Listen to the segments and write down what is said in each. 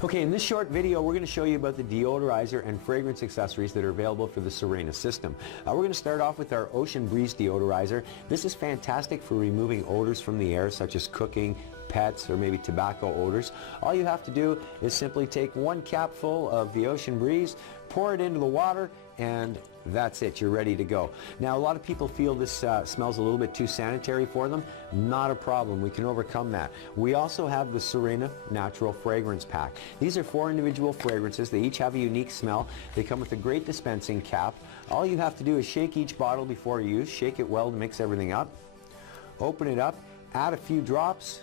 Okay, in this short video, we're going to show you about the deodorizer and fragrance accessories that are available for the Sirena system. We're going to start off with our Ocean Breeze deodorizer. This is fantastic for removing odors from the air, such as cooking, pets, or maybe tobacco odors. All you have to do is simply take one capful of the Ocean Breeze, pour it into the water, and that's it. You're ready to go. Now, a lot of people feel this smells a little bit too sanitary for them. Not a problem. We can overcome that. We also have the Sirena Natural Fragrance Pack. These are 4 individual fragrances. They each have a unique smell. They come with a great dispensing cap. All you have to do is shake each bottle before you use. Shake it well to mix everything up. Open it up. Add a few drops.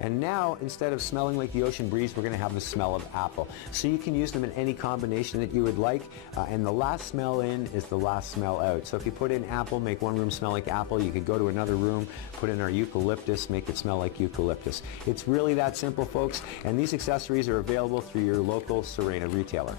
And now, instead of smelling like the Ocean Breeze, we're going to have the smell of apple. So you can use them in any combination that you would like. And the last smell in is the last smell out. So if you put in apple, make one room smell like apple. You could go to another room, put in our eucalyptus, make it smell like eucalyptus. It's really that simple, folks. And these accessories are available through your local Sirena retailer.